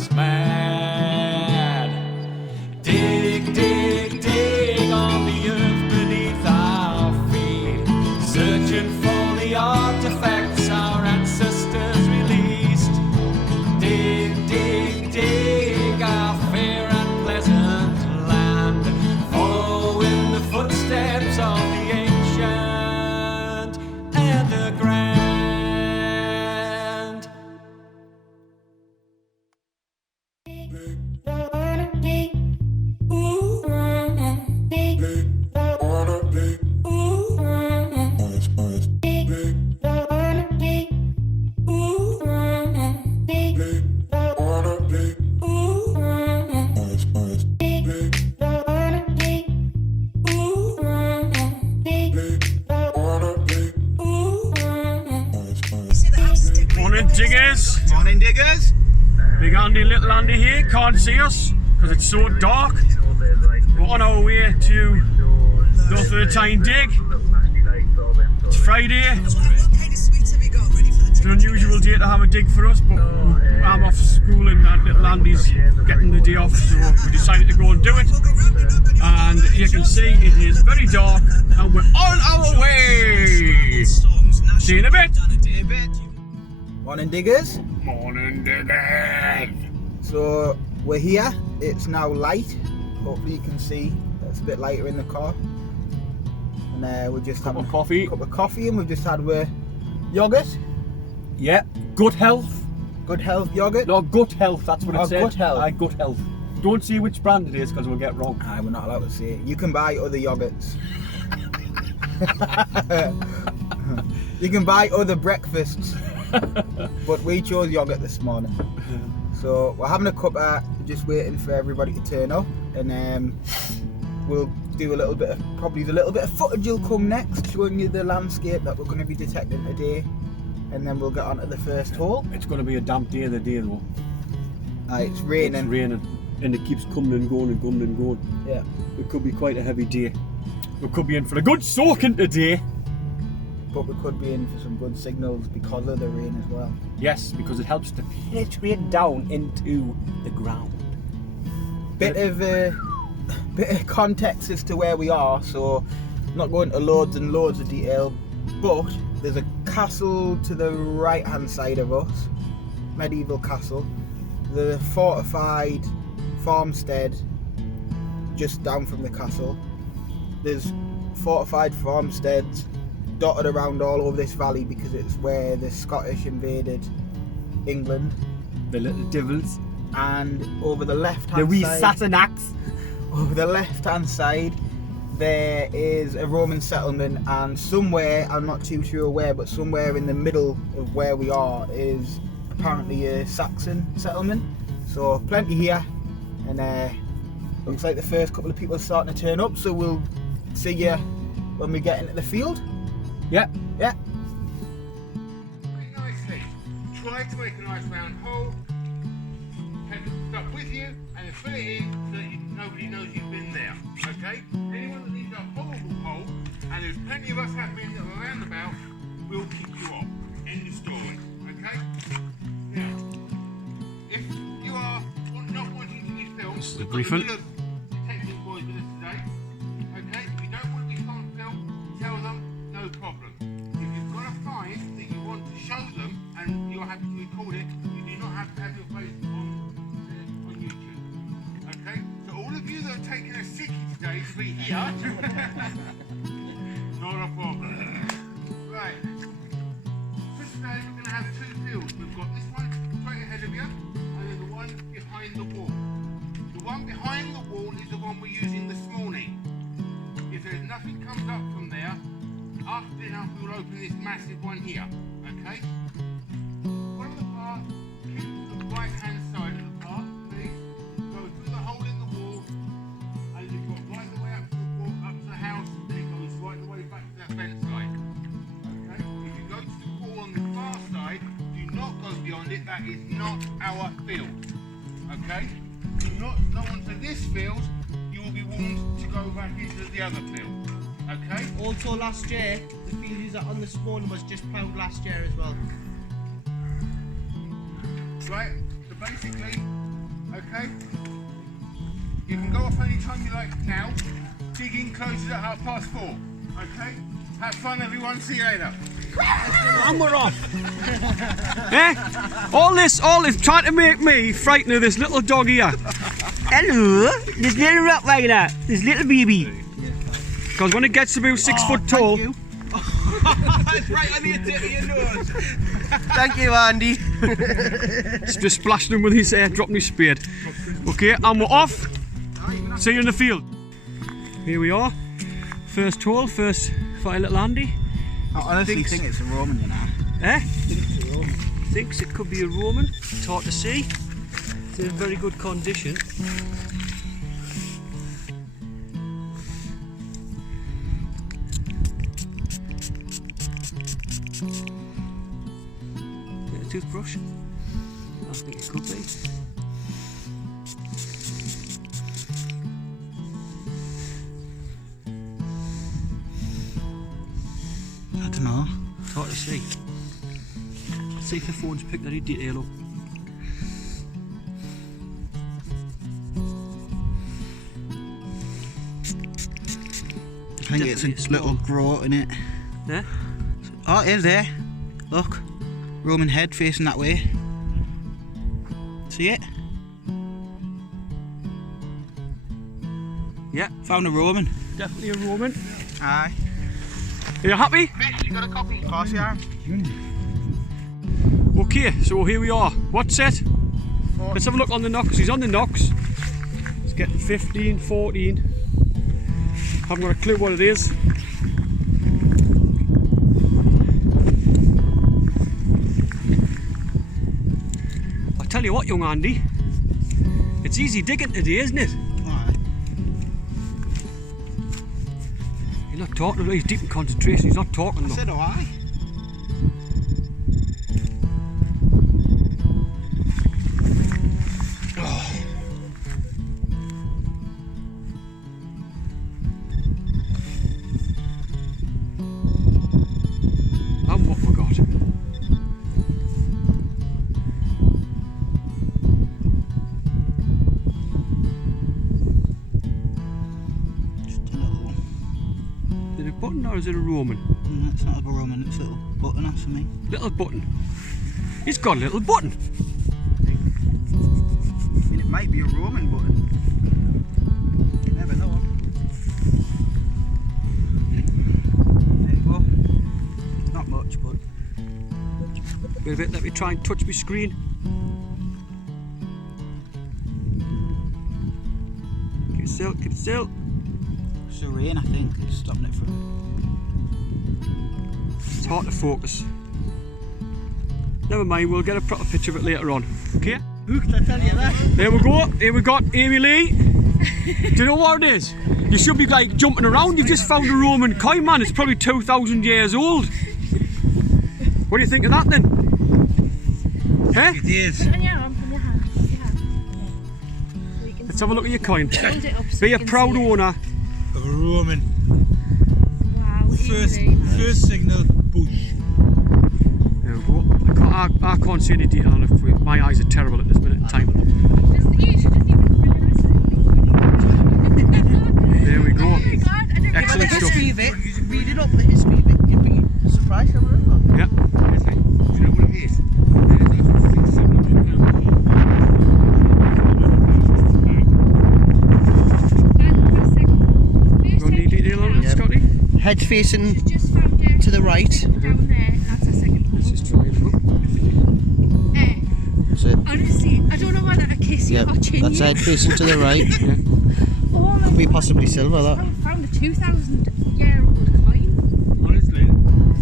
man's man. Dig, dig, dig on the earth beneath our feet, searching for the artifacts our ancestors released. Dig, dig, dig our fair and pleasant land, following the footsteps of the ancient and the grand. Morning diggers! Morning diggers! Big Andy, little Andy here, can't see us because it's so dark. We're on our way to North of the Tyne Dig. It's Friday. It's an unusual day to have a dig for us, but I'm off school and little Andy's getting the day off, so we decided to go and do it. And you can see it is very dark and we're on our way. See you in a bit. Morning diggers! Morning diggers! So we're here, it's now light, hopefully you can see, it's a bit lighter in the car. And we're just having Cup of coffee. a cup of coffee and we've just had yoghurt. Yeah, good health. Good health yoghurt. No, gut health, that's what it said. Gut health. Aye, gut health. Don't say which brand it is because we'll get wrong. Aye, we're not allowed to say it. You can buy other yoghurts. You can buy other breakfasts. But we chose yoghurt this morning. So we're having a cuppa, just waiting for everybody to turn up, and we'll do a little bit of, probably the little bit of footage will come next, showing you the landscape that we're going to be detecting today, and then we'll get on to the first hole. It's going to be a damp day though. It's raining. It's raining and it keeps coming and going and coming and going. Yeah. It could be quite a heavy day. We could be in for a good soaking today. But we could be in for some good signals because of the rain as well. Yes, because it helps to penetrate down into the ground. Bit of context as to where we are, so not going to loads and loads of detail, but there's a castle to the right hand side of us, medieval castle. The fortified farmstead just down from the castle. There's fortified farmsteads dotted around all over this valley because it's where the Scottish invaded England. The little devils. And over the left hand The wee side, Satanachs. over the left hand side there is a Roman settlement, and somewhere, I'm not too sure where, but somewhere in the middle of where we are is apparently a Saxon settlement. So plenty here, and looks like the first couple of people are starting to turn up, so we'll see you when we get into the field. Yeah. Yeah. Very nicely. Try to make a nice round hole. Take the stuff with you and fill it in so that nobody knows you've been there. Okay? Anyone that needs a horrible hole, and there's plenty of us have been around about, will kick you off. End of story. Okay? Now, if you are not wanting to be filmed, This is the we've got briefing. a couple of detective boys with us today. Okay? If you don't want to be on film, tell them. No problem. If you've got a find that you want to show them and you're happy to record it, you do not have to have your face on YouTube. Okay? So all of you that are taking a sickie today to be here, not a problem. Right. For today we're going to have two fields. We've got this one straight ahead of you and then the one behind the wall. The one behind the wall is the one we're using this morning. If there's nothing comes up from there, after dinner we'll open this massive one here, okay? Follow the path, keep to the right hand side of the path, please. Go through the hole in the wall, and you've got right the way up to the wall, up to the house, and it goes right the way back to that fence side. Okay? If you go to the wall on the far side, do not go beyond it, that is not our field. Okay? Do not go onto this field, you will be warned to go back into the other field. Okay? Also last year, the field that on the spawn was just ploughed last year as well. Right, so basically, Okay? You can go off any time you like now. Digging closes at 4:30. Okay? Have fun, everyone. See you later. And we're off. Eh? All this trying to make me frightened of this little dog here. Hello, this little Rottweiler, this little baby. Because when it gets about 6 foot tall. It's right on the tip of your nose. Thank you, Andy. Just splashing him with his dropping his spade. Okay, and we're off. See you in the field. Here we are. First hole, first for little Andy. I honestly think it's a Roman, you know. Eh? I think it's a Roman. Thinks it could be a Roman. It's hard to see. It's in very good condition. Get a toothbrush. I think it could be. I don't know. It's hard to see. Let's see if the phone's picked any detail up. I think it's a little growth in it. Yeah? Oh, it is there. Look. Roman head facing that way. See it? Yeah, Found a Roman. definitely a Roman. Aye. Are you happy? Fish, you got a copy? Of course you are. Okay, so here we are. What's it? Let's have a look on the knocks. He's on the knocks. He's getting 15, 14. Haven't got a clue what it is. I'll tell you what, young Andy. It's easy digging today, isn't it? Aye. He's not talking, he's deep in concentration. He's not talking I though. said, oh, aye. And what we got? Just a little. Is it a button or is it a Roman? No, it's not a Roman, it's a little button off for me. Little button. He's got a little button. I mean, it might be a Roman button. You never know. There you go. Not much, but Wait a bit, let me try and touch my screen. Keep it still, keep it still. it's the rain, I think. It's stopping it from. It's hard to focus. Never mind, we'll get a proper picture of it later on. Okay? Hooked, I tell you that. There we go. Here we got Amy Lee. Do you know what it is? You should be like jumping around. You've just found a Roman coin, man. It's probably 2,000 years old. What do you think of that then? Huh? It is. On your arm, on your hand, on your hand. Yeah. So you can Let's have a look at your coin. hold it up so Be you a can proud see it. owner. Of a Roman. Wow, First signal, bush. There we go. I can't see any detail on it. My eyes are terrible at this minute in time. There we go. Excellent stuff. History of it, read it up, the history of it, you'd be surprised how much. Yeah. Do you know what it is? Got any detail on it, Yeah. Scotty? Head facing Just found it to the right. down there. That's a second. Let's just try it. Look. That's it. Honestly, I don't know whether I kiss you Yep, or chin that's you. head facing to the right. Oh my Could be God. possibly silver, I that. found a 2,000-year-old coin. Honestly,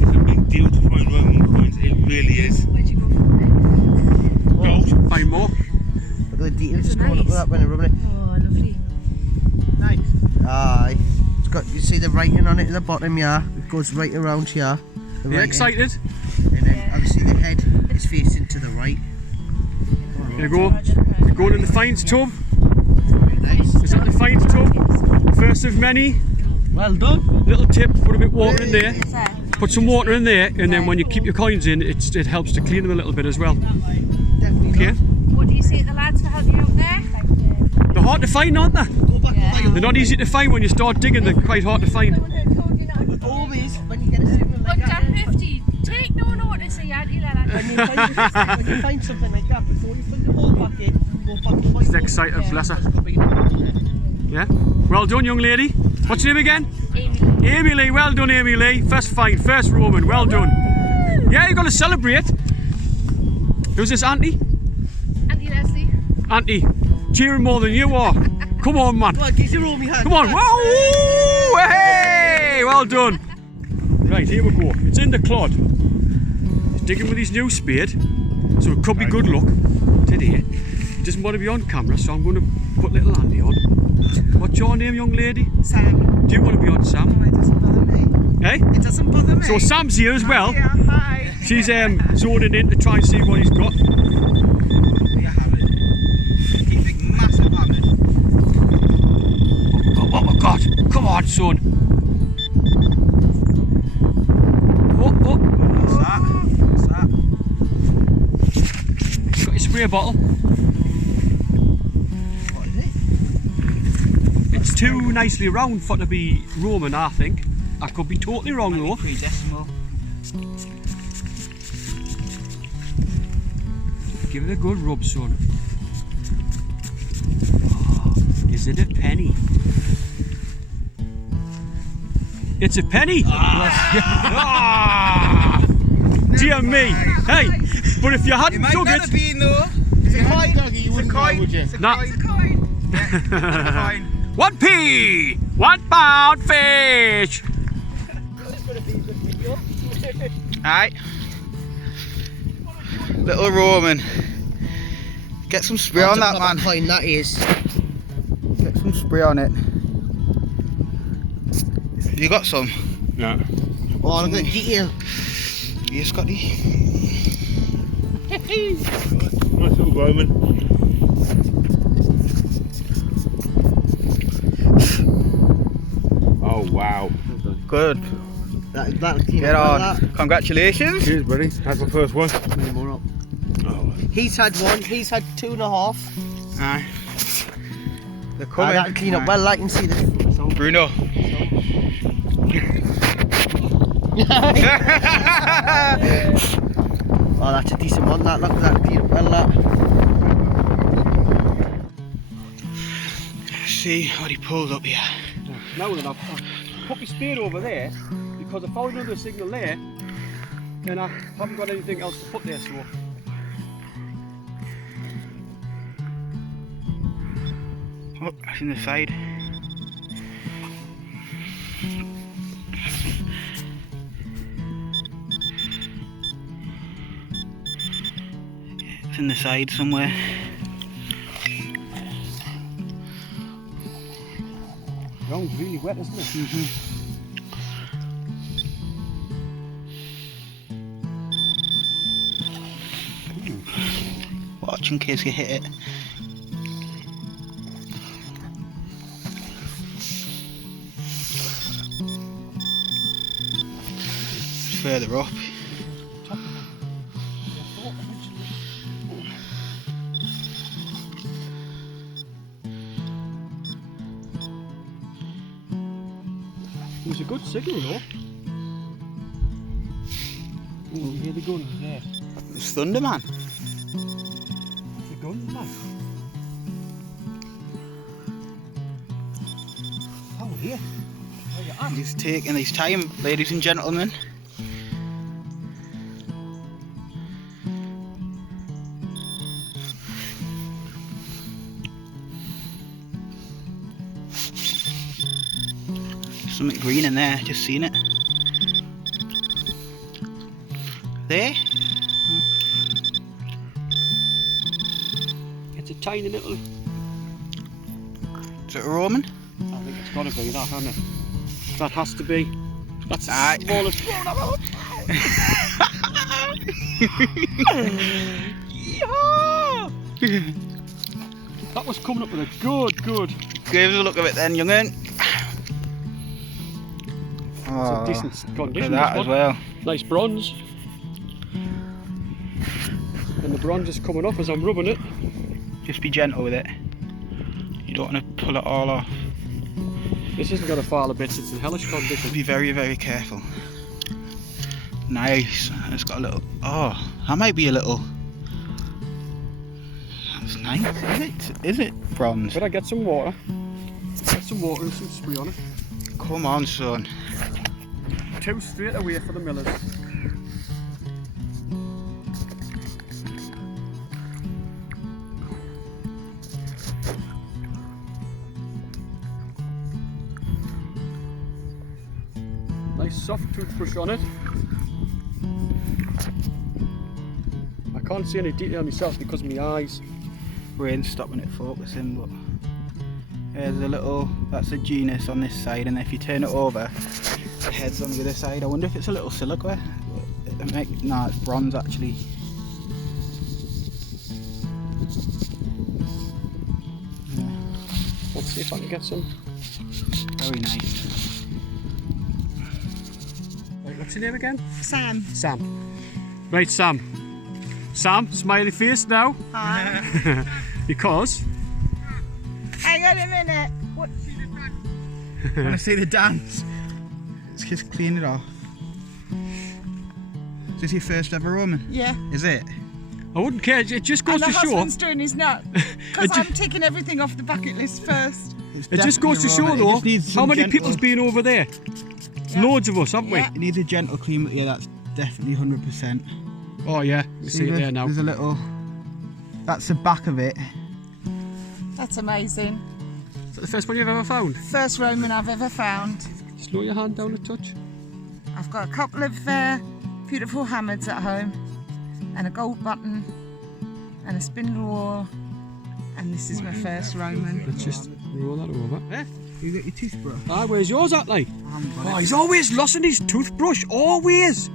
it's a big deal to find Roman coins. It really is. Where'd you go from Gold. Find more. Look at the details just going up with that when you're rubbing it. there? Oh, lovely. Nice. Aye. It's got, you see the writing on it at the bottom, yeah. It goes right around here. The Are you writing. excited? And then Yeah. obviously the head is facing to the right. There you go. You're going in the fines tub. Very nice. Is that the fines tub? First of many. Well done. Little tip, put a bit of water in there. Is that? Put some water in there, and then when you keep your coins in, it helps to clean them a little bit as well. Definitely Okay? not. What do you say to the lads for helping you out there? hard to find, aren't they? Go back Yeah. over your They're not easy to find when you start digging. They're quite hard to find. always when you get a signal like that. Under 50, take no notice of your auntie like that. When you find something like that, before you fill the hole back in, go back to She's excited, bless her. Yeah. Well done, young lady. What's your name again? Amy. Amy Lee. Well done, Amy Lee. First find, first Roman. Well done. Yeah, you've got to celebrate. Who's this, Auntie? Auntie Leslie. Auntie, cheering more than you are. Come on, man. Come on, give your Romy hand. Come on. Whoa! Hey! Well done. Right, here we go. It's in the clod. He's digging with his new spade, so it could be good luck today. He doesn't want to be on camera, so I'm going to put little Andy on. What's your name, young lady? Sam. Do you want to be on, Sam? It doesn't bother me. Hey? It doesn't bother me. So Sam's here as well. Yeah, hi. She's zoning in to try and see what he's got. Yeah, hammer. Keep big, massive hammer. Oh my God! Come on, son. Oh. What's that? Got your spray bottle. What is it? It's too nicely round for it to be Roman, I think. I could be totally wrong though. Decimal. Give it a good rub, son. Oh, is it a penny? It's a penny! Ah! Dear me! Hey, but if you It hadn't might dug not it, have been though. It's a coin. It's a coin. It's a Nah. coin. It's a coin. 1p! 1 pound fish! Alright. Little Roman. Get some spray on that, man. Fine, that is. Get some spray on it. You got some? No. Oh, look at the detail. You Scotty? Nice little Roman. Oh wow. Good. That'll clean Get up on. well, that. Congratulations. Cheers, buddy. That's my first one. Many more up. Oh. He's had one, he's had 2.5. Aye. They're Ah, coming. that'll clean up Aye. well, I can see the Bruno. Oh, that's a decent one, that. Look, that'll clean up well, that. See what he pulls up here. Now then, I've put my spade over there because I found another signal there and I haven't got anything else to put there, so. Oh, that's in the side. It's in the side somewhere. Ground's really wet, isn't it? Watch in case you hit it. It's further up. It was a good signal though. Oh, you hear the guns there? It's thunder, man. The guns, man. Oh, here. Oh, you're at. He's taking his time, ladies and gentlemen. Something green in there, just seen it. There? It's a tiny little. Is it a Roman? I think it's got to be that, hasn't it? That has to be. That's the Aye. smallest. That was coming up with a good. Give us a look of it then, young'un. It's Oh, a decent look condition. at that this as one. well. Nice bronze. And the bronze is coming off as I'm rubbing it. Just be gentle with it. You don't want to pull it all off. This isn't going to fall a bit, it's in hellish condition. Be very, very careful. Nice. It's got a little. Oh, that might be a little. That's nice. Is it bronze? Better get some water. Get some water and some spray on it. Come on, son. 2 straight away for the Millers. Nice soft toothbrush on it. I can't see any detail myself because of my eyes. Rain's stopping it focusing, but there's a little. That's a genus on this side, and if you turn it over, the head's on the other side. I wonder if it's a little silica. No, it's bronze actually. Let's see if I can get some. Very nice. Right, what's your name again? Sam. Sam. Right, Sam. Sam, smiley face now. Hi. Because Hang on a minute. What? I want to see the dance. Let's just clean it off. Is this your first ever roaming? Yeah. Is it? I wouldn't care. It just goes And the to show. husband's doing his nut. Because It ju- I'm taking everything off the bucket list first. It just goes to show though how many people's been over there. Yeah. Loads of us, haven't we? Yeah. It needs a gentle clean, but yeah, that's definitely 100%. Oh yeah, you see it there now. There's a little. That's the back of it. That's amazing. Is that the first one you've ever found? First Roman I've ever found. Slow your hand down a touch. I've got a couple of beautiful hammers at home, and a gold button, and a spindle whore, and this is my first Roman. Let's just roll that over. Eh? You got your toothbrush? Ah, where's yours at, like? I haven't got Oh, it. he's always losing his toothbrush, always.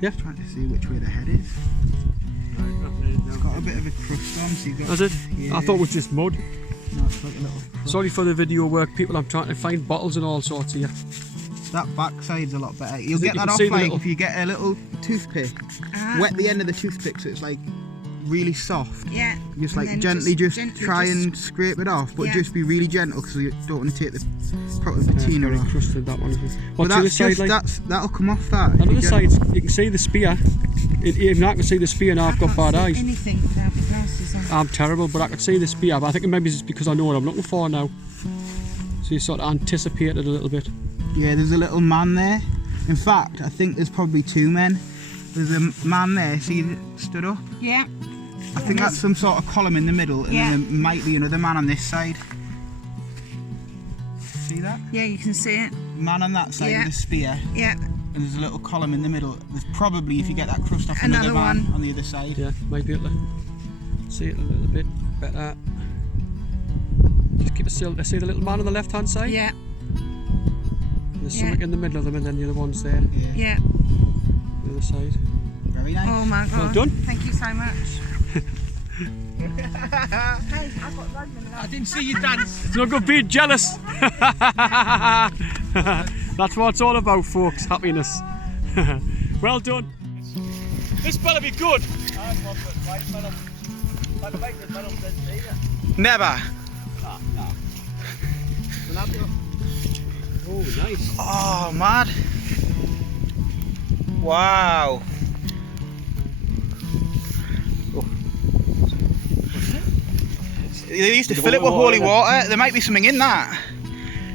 Yeah. Trying to see which way the head is. It's got a bit of a crust on, so you got. Has it? Yeah. I thought it was just mud. No, it's like a little crust. Sorry for the video work, people. I'm trying to find bottles and all sorts here. That back side's a lot better. You'll Is it- get you that can off see the like little- if you get a little toothpick. Ah. Wet the end of the toothpick so it's like really soft. Yeah. Just and like then gently just gently try just- and scrape it off, but Yeah. just be really gentle because you don't want to take the proper Yeah, it's patina very off. crusted, that one. Isn't it? But What's the other that's side just like? that'll come off that. if On the you other get- side, you can see the spear. Even I can see the spear now. I've got bad eyes. Anything without my glasses on. I'm terrible, but I can see the spear. But I think maybe it's because I know what I'm looking for now. So you sort of anticipate it a little bit. Yeah, there's a little man there. In fact, I think there's probably 2 men. There's a man there, see, that stood up. Yeah. I think that's some sort of column in the middle, and Yeah. then there might be another man on this side. See that? Yeah, you can see it. Man on that side Yeah. with a spear, Yeah. and there's a little column in the middle. There's probably, if you get that crust off, Another another man one. on the other side. Yeah, might be able to see it a little bit better. Just keep it still. See the little man on the left-hand side? Yeah. There's Yeah. something in the middle of them, and then the other one's there, Yeah. Yeah. the other side. Very nice. Oh my god. Well done. Thank you so much. Hey, I've got Roman. I didn't see you dance. It's not good being jealous. That's what it's all about, folks. Happiness. Well done. This better be good. Never. Oh, nice. Oh, mad. Wow. They used to fill it with holy water. There might be something in that.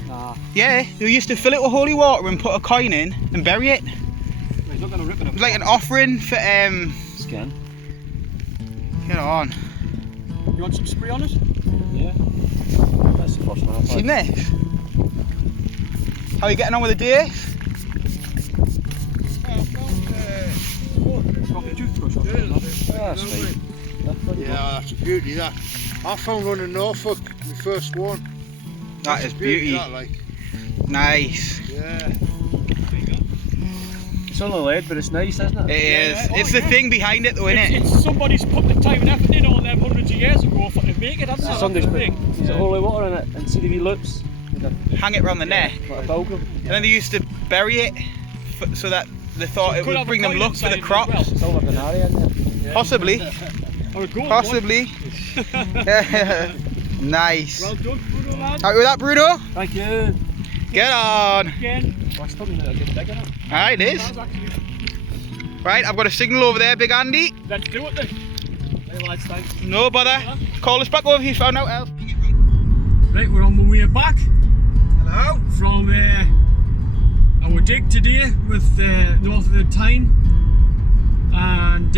Nah, Yeah, they used to fill it with holy water and put a coin in and bury it. It he's not going to rip it up. was like an offering for Scan. Get on. You want some spray on it? Yeah. That's the first one I've Seen had. this? How are you getting on with the day? Got the toothbrush on. Ah, sweet. That's pretty Yeah, that's a beauty, that. I found one in Norfolk, my first one. That That's is a beauty. That, like. Nice. Yeah. It's on the lead, but it's nice, isn't it? It is. It's the thing behind it though, innit? It's somebody's put the time and effort in all them hundreds of years ago for to make it. That's It's the Sundays, but thing. there's a holy water in it, and see the wee loops. Hang it round the neck. Like a pilgrim. And then they used to bury it so that they thought it Could would have a bring them coin luck for inside the it as crops. well. Silver canary in there. Possibly. Or a gold Possibly. Nice. One. Well done, Bruno, lad. Happy with that, Bruno? Thank you. Get on. Again. Well, still need a bit bigger now. Aye, it is. Right, I've got a signal over there, Big Andy. Let's do it then. Hey lads, thanks. No bother. Call us back over if you found out else. Right, we're on the way back Hello. from our dig today with north of the Tyne, and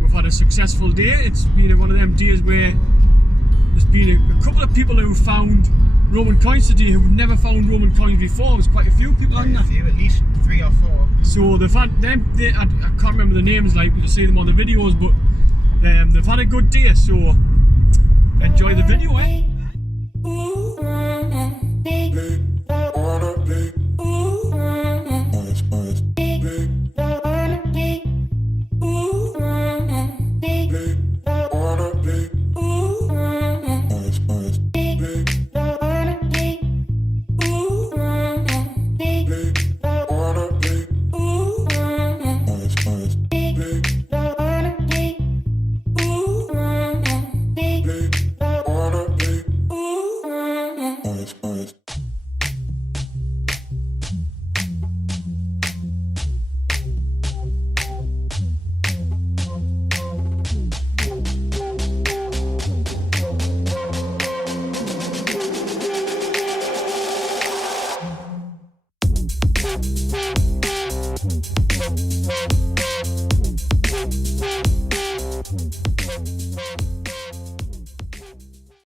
we've had a successful day. It's been one of them days where there's been a couple of people who found Roman coins today who've never found Roman coins before. There's quite a few people on there. At least 3 or 4. So they've had them. I can't remember the names, like you'll see them on the videos, but they've had a good day. So enjoy the video, eh?